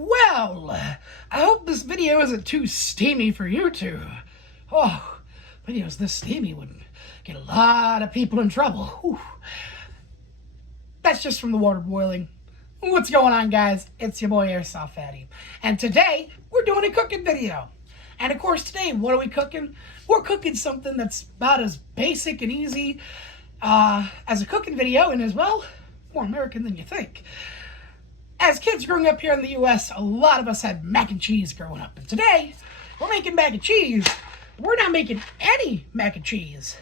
Well, I hope this video isn't too steamy for YouTube. Oh, videos this steamy would get a lot of people in trouble. Whew. That's just from the water boiling. What's going on, guys? It's your boy Airsoft Fatty. And today, we're doing a cooking video. And of course today, what are we cooking? We're cooking something that's about as basic and easy as a cooking video, and as well, more American than you think. As kids growing up here in the U.S., a lot of us had mac and cheese growing up. And today, we're making mac and cheese. We're not making any mac and cheese.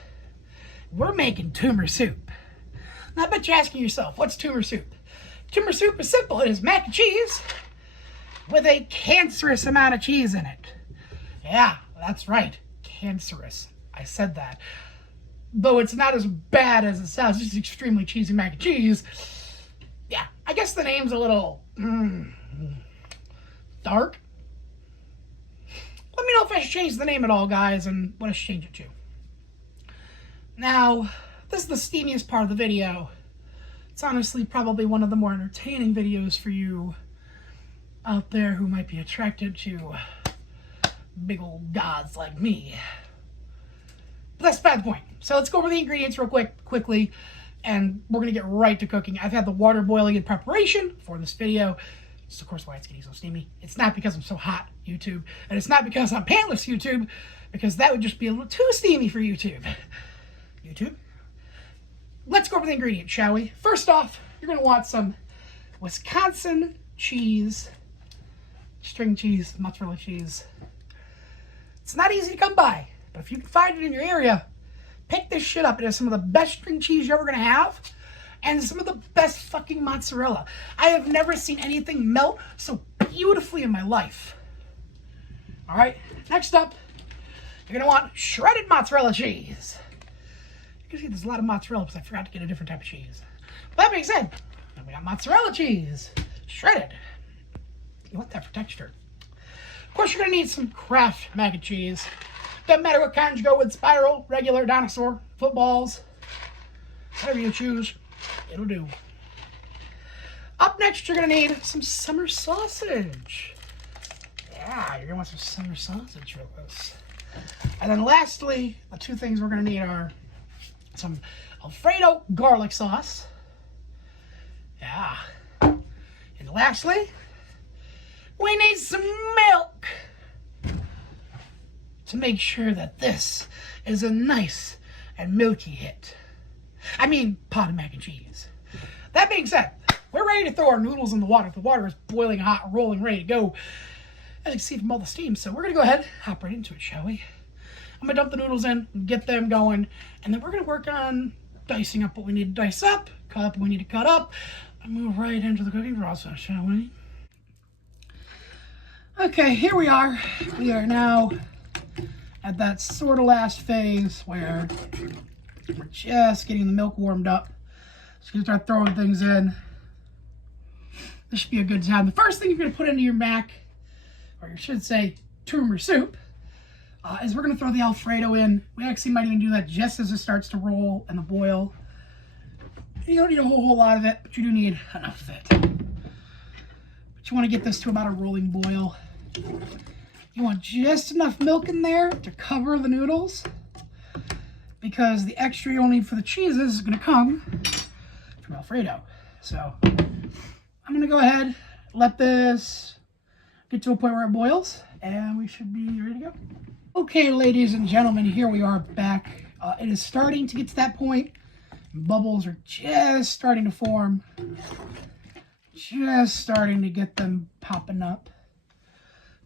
We're making tumor soup. Now, I bet you're asking yourself, what's tumor soup? Tumor soup is simple. It is mac and cheese with a cancerous amount of cheese in it. Yeah, that's right. Cancerous. I said that. Though it's not as bad as it sounds. It's just extremely cheesy mac and cheese. Yeah, I guess the name's a little dark. Let me know if I should change the name at all, guys, and what I should change it to. Now, this is the steamiest part of the video. It's honestly probably one of the more entertaining videos for you out there who might be attracted to big old gods like me. But that's beside the point. So let's go over the ingredients real quickly, and we're going to get right to cooking. I've had the water boiling in preparation for this video. It's of course why it's getting so steamy. It's not because I'm so hot, YouTube, and it's not because I'm pantless, YouTube, because that would just be a little too steamy for YouTube. Let's go over the ingredients, shall we? First off, you're going to want some Wisconsin cheese, string cheese, mozzarella cheese. It's not easy to come by, but if you can find it in your area, pick this shit up. It has some of the best string cheese you're ever going to have, and some of the best fucking mozzarella. I have never seen anything melt so beautifully in my life. All right, next up, you're going to want shredded mozzarella cheese. You can see there's a lot of mozzarella because I forgot to get a different type of cheese. But that being said, we got mozzarella cheese, shredded. You want that for texture. Of course, you're going to need some Kraft mac and cheese. Doesn't matter what kind you go with, spiral, regular, dinosaur, footballs, whatever you choose, it'll do. Up next, you're going to need some summer sausage. Yeah, you're going to want some summer sausage with this. And then lastly, the two things we're going to need are some Alfredo garlic sauce. Yeah. And lastly, we need some milk to make sure that this is a nice and milky hit. I mean, pot of mac and cheese. That being said, we're ready to throw our noodles in the water. The water is boiling hot, rolling, ready to go, as you can see from all the steam. So we're going to go ahead, hop right into it, shall we? I'm going to dump the noodles in, get them going, and then we're going to work on dicing up what we need to dice up, cut up what we need to cut up, and move right into the cooking process, shall we? Okay, here we are. We are now at that sort of last phase where we're just getting the milk warmed up. Just gonna start throwing things in. This should be a good time. The first thing you're gonna put into your mac, or you should say tumor soup, is we're gonna throw the Alfredo in. We actually might even do that just as it starts to roll and the boil. You don't need a whole lot of it, but you do need enough of it. But you wanna get this to about a rolling boil. You want just enough milk in there to cover the noodles, because the extra you'll need for the cheeses is going to come from Alfredo. So I'm going to go ahead, let this get to a point where it boils, and we should be ready to go. Okay, ladies and gentlemen, here we are back. It is starting to get to that point. Bubbles are just starting to form. Just starting to get them popping up.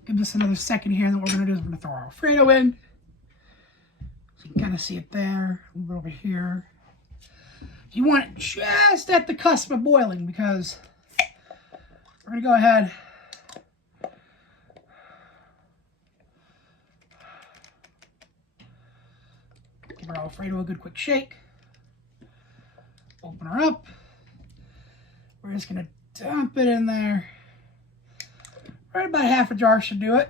Give this another second here, and then what we're going to do is we're going to throw our Alfredo in. So you can kind of see it there, a little bit over here. You want it just at the cusp of boiling, because we're going to go ahead give our Alfredo a good quick shake. Open her up. We're just going to dump it in there. Right about half a jar should do it.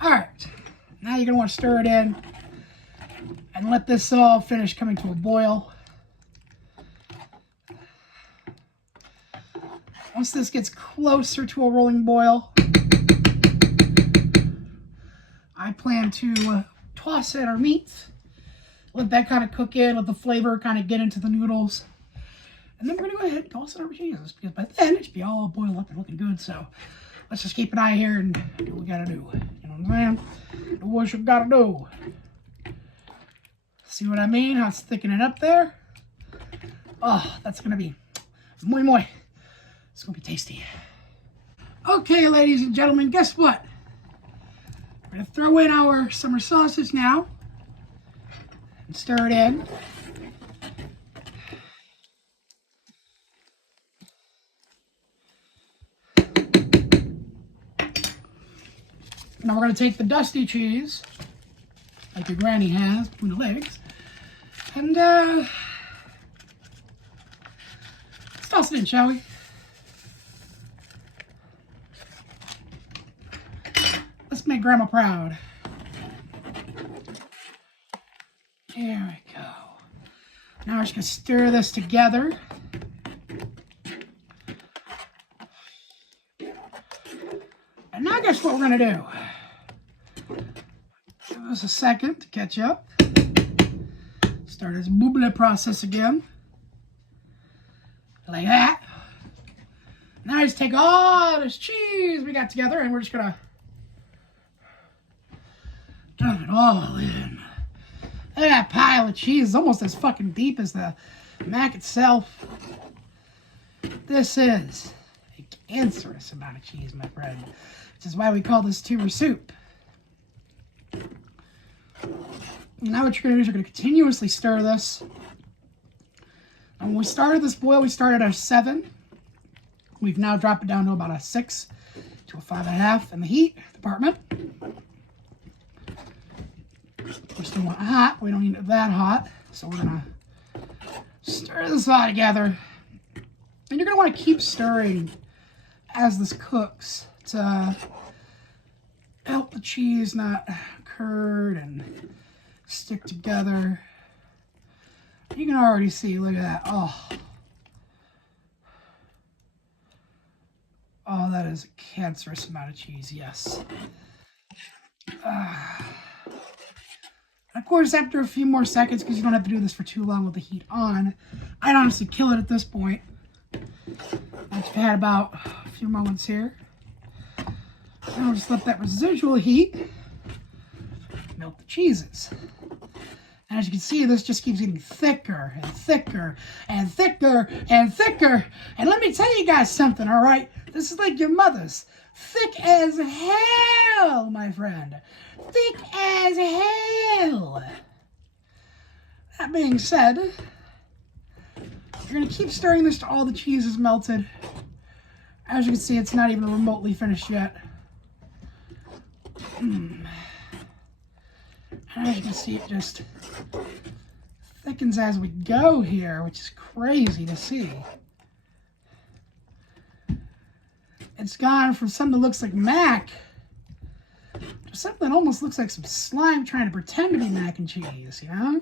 All right, now you're gonna want to stir it in and let this all finish coming to a boil. Once this gets closer to a rolling boil, I plan to toss in our meat, let that kind of cook in, let the flavor kind of get into the noodles. And then we're going to go ahead and toss in our cheeses, because by then it should be all boiled up and looking good. So let's just keep an eye here and do what we got to do. You know what I'm saying? Do what you got to do. See what I mean? How it's thickening up there? Oh, that's going to be muy muy. It's going to be tasty. Okay, ladies and gentlemen, guess what? We're going to throw in our summer sausage now and stir it in. Now we're going to take the dusty cheese, like your granny has, between the legs, and let's toss it in, shall we? Let's make Grandma proud. There we go. Now we're just going to stir this together. And now guess what we're going to do? Give us a second to catch up. Start this bubbly process again. Like that. Now just take all this cheese we got together and we're just going to dump it all in. Look at that pile of cheese. It's almost as fucking deep as the mac itself. This is a cancerous amount of cheese, my friend. Which is why we call this tumor soup. Now what you're going to do is you're going to continuously stir this. And when we started this boil, we started at a 7. We've now dropped it down to about a 6 to a 5.5 in the heat department. We still want it hot. We don't need it that hot. So we're going to stir this all together. And you're going to want to keep stirring as this cooks to help the cheese not curd and stick together. You can already see, look at that. Oh, that is a cancerous amount of cheese, yes. Of course, after a few more seconds, because you don't have to do this for too long with the heat on, I'd honestly kill it at this point. I've had about a few moments here. And I'll just let that residual heat melt the cheeses. And as you can see, this just keeps getting thicker and thicker and thicker and thicker. And let me tell you guys something, all right? This is like your mother's. Thick as hell, my friend. Thick as hell. That being said, you're going to keep stirring this till all the cheese is melted. As you can see, it's not even remotely finished yet. As you can see, it just thickens as we go here, which is crazy to see. It's gone from something that looks like mac to something that almost looks like some slime trying to pretend to be mac and cheese, you know?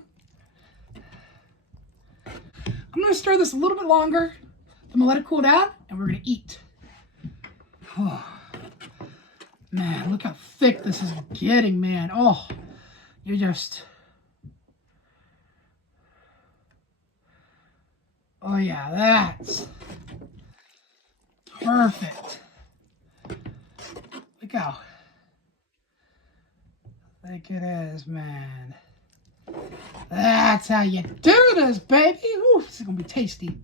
I'm going to stir this a little bit longer, then we'll let it cool down, and we're going to eat. Oh, man, look how thick this is getting, man. Oh, you just... Oh, yeah, that's perfect. Look how thick it is, man. That's how you do this, baby. Ooh, this is going to be tasty.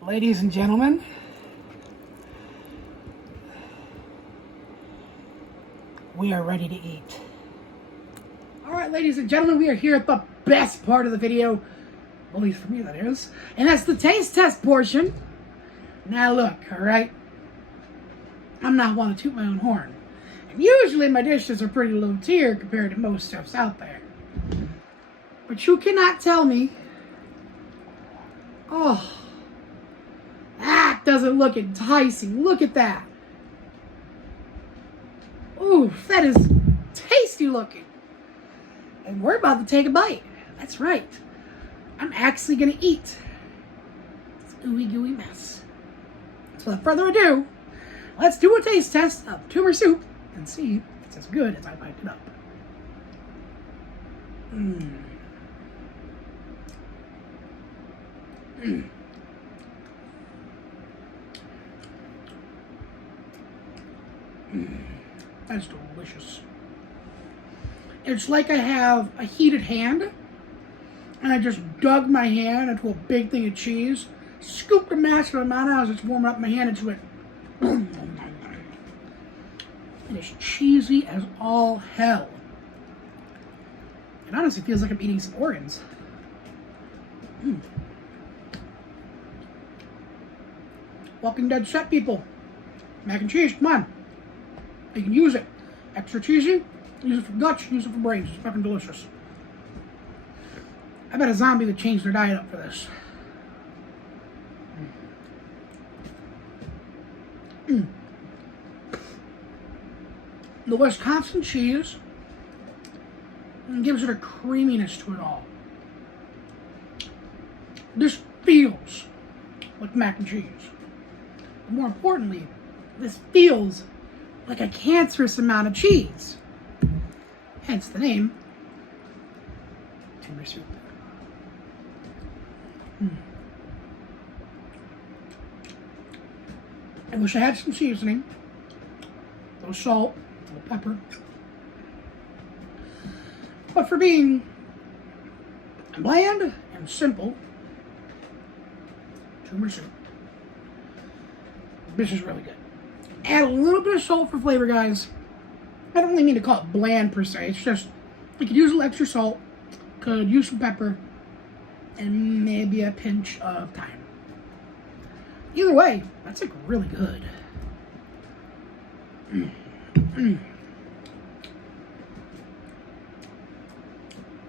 Ladies and gentlemen, we are ready to eat. All right, ladies and gentlemen, we are here at the best part of the video. At least for me, that is. And that's the taste test portion. Now look, all right? I'm not one to toot my own horn. And usually my dishes are pretty low tier compared to most stuffs out there. But you cannot tell me, oh, that doesn't look enticing. Look at that. Ooh, that is tasty looking. And we're about to take a bite. That's right. I'm actually going to eat this ooey gooey mess. So without further ado, let's do a taste test of Tumor soup and see if it's as good as I piped it up. That's delicious. It's like I have a heated hand, and I just dug my hand into a big thing of cheese, scooped a massive amount out as it's warming up my hand into it. It is cheesy as all hell. It honestly feels like I'm eating some organs. Walking Dead set, people. Mac and cheese, come on. You can use it. Extra cheesy, use it for guts, use it for brains. It's fucking delicious. I bet a zombie would change their diet up for this. The Wisconsin cheese gives it a creaminess to it all. This feels like mac and cheese. But more importantly, this feels like a cancerous amount of cheese. Hence the name, Tumor soup. I wish I had some seasoning. A little salt, a little pepper. But for being bland and simple, Tumor soup, this is really good. Add a little bit of salt for flavor, guys. I don't really mean to call it bland per se. It's just, you could use a little extra salt, could use some pepper, and maybe a pinch of thyme. Either way, that's like really good. I'm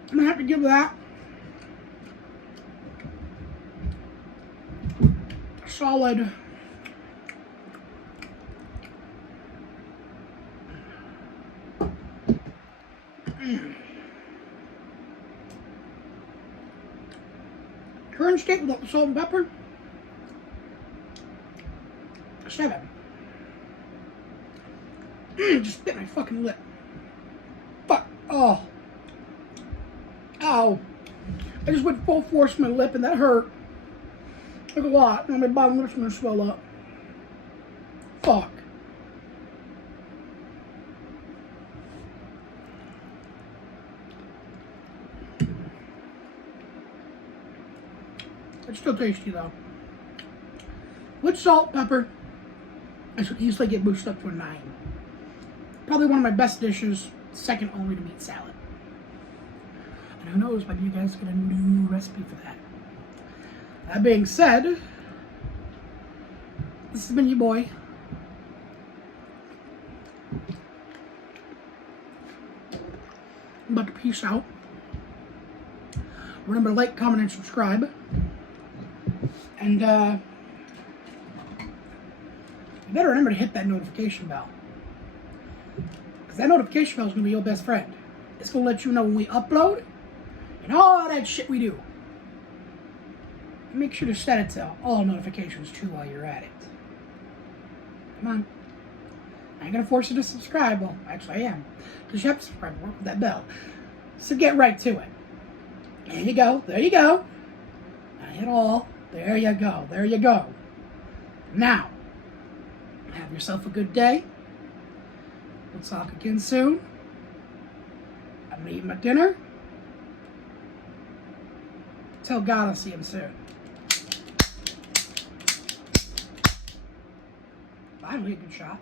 gonna have to give that a solid current state without the salt and pepper, 7. Just bit my fucking lip. Fuck. Oh. Ow. I just went full force with my lip and that hurt. Like a lot. And my bottom lip's gonna swell up. Fuck. It's still tasty though. With salt, pepper, I should easily get boosted up to a 9. Probably one of my best dishes, second only to meat salad. And who knows, maybe you guys get a new recipe for that. That being said, this has been your boy. I'm about to peace out. Remember to like, comment, and subscribe. And you better remember to hit that notification bell. Because that notification bell is going to be your best friend. It's going to let you know when we upload and all that shit we do. And make sure to set it to all notifications too while you're at it. Come on. I ain't going to force you to subscribe. Well, actually I am. Because you have to subscribe and work with that bell. So get right to it. There you go. There you go. Not hit all. There you go. There you go. Now, have yourself a good day. We'll talk again soon. I'm going to eat my dinner. Tell God I'll see him soon. Finally, a good shot.